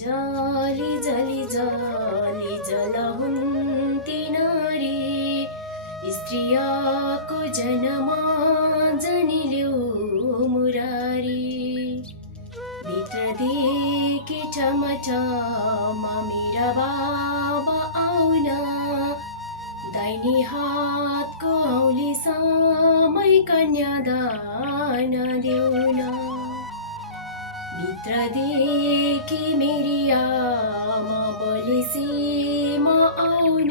जाली जली जाली जलहुन्ती नारी स्त्रियाको जनमा जनिल्यो मुरारी भित्रदेखि ठमठमा मेरा बाबा आउन दाहिने हातको औली समय कन्यादान देउन भित्रदेखि मेरी आमा बलिसेमा आउन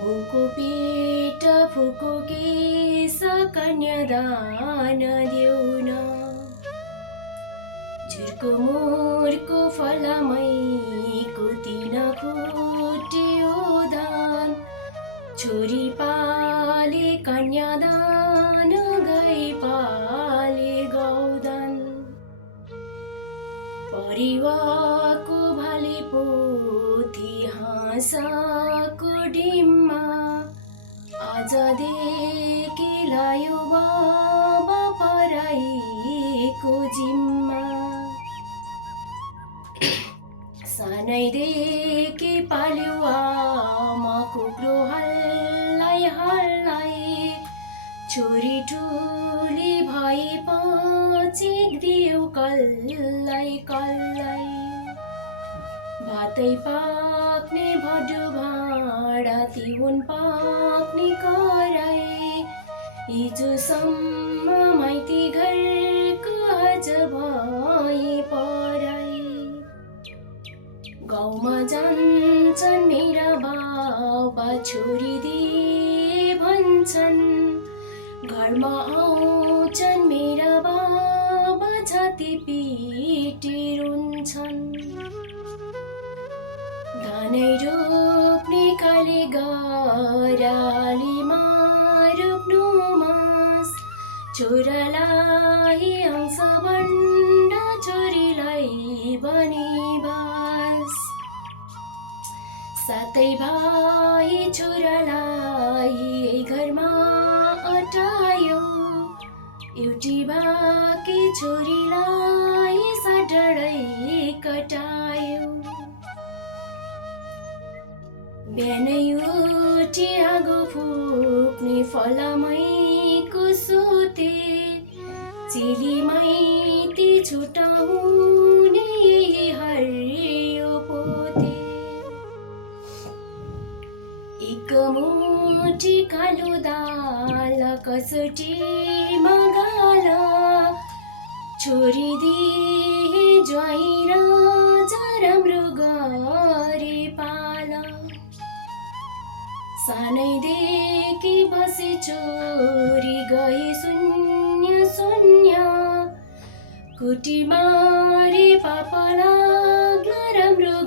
भोको पेट फुको केस कन्यादान देउन झुर्को मोरको फलमैको तिन खुट्यो दान छोरी पाले कन्यादान गई पाले गौदान परिवारको भाले पोथी हाँसाको डिममा आजदेखि लायो बाबा पराईको जिम्मा सानैदेखि पाल्यो आमाको ग्रोहललाई हल्लाई छोरी ठुली भएपछि दियो कल्लाई कल्लाई भातै पाक्ने भडु भाँडा तिउन पाक्ने कराई हिजोसम्म माइती घरको आज भए पराई गाउँमा जान्छन् मेरा बाबा छोरी दिए भन्छन् घरमा आउँछन् मेरा बाबा छाती पिटी रुन्छन् धानै रोप्ने काले गरालीमा रोप्नु मास छोरालाई अंश भण्ड छोरीलाई बनी बास सातै भाइ छोरालाई घरमा अटायो एउटी बाँकी छोरीलाई साटडै कटायो बिहानै उठी आगो फुक्ने फलामैको सोते चेली माइती छुटाउने हरियो पोते एक मुठी कालो दाल कसटीमा गाल छोरी दिए ज्वाइँ राजा राम्रो गरी पाल सानैदेखि बसे छोरी गए शून्य शून्य कुटी मारे पापा लाग्ला राम्रो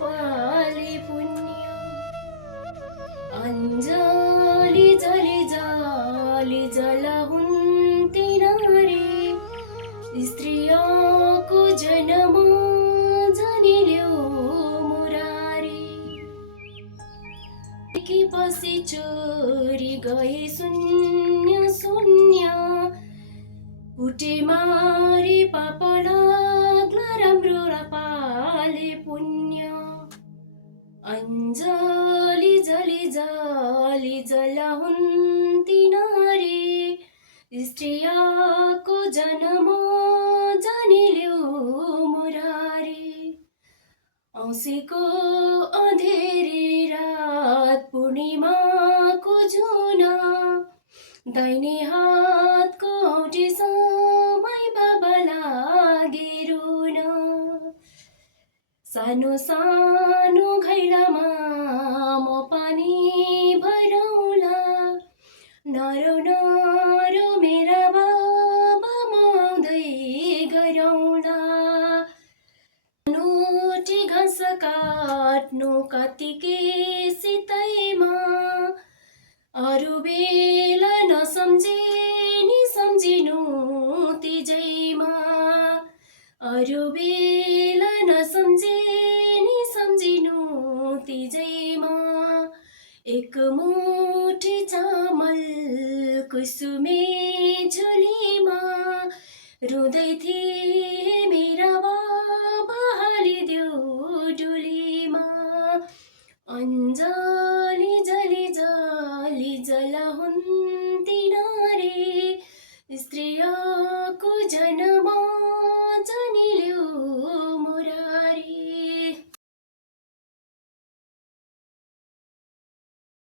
पाले पुण्य अञ्जली जली जाली जलहुन्ती नारी स्त्रियाको जन्म जनिल्यो कि बसी चोरी गए शून्य शून्य उठे मारी पापा लाग्ला राम्रो पाले पुण्य अञ्जली जली जाली जलहुन्ती नारी स्त्रियाको जन्म जनिल्यो मुरारी औँसीको अँधेरी रात पूर्णिमाको झुना दाहिने हातको औँठी समय बाबा लागे रुन सानो सानो घैलामा म पानी भरौला नरौ नरौ मेरा बाबा माउँदै गरौला नोटी घाँस काट्नु कतिकै सितैमा अरू बेला नसम्झे नि सम्झिनु तिजैमा अरू बेला नसम्झे नि सम्झिनु तिजैमा एक मुठी चामल कुसुमे झोलीमा रुँदै थिए मेरा हुन्थिन रे, स्त्रीया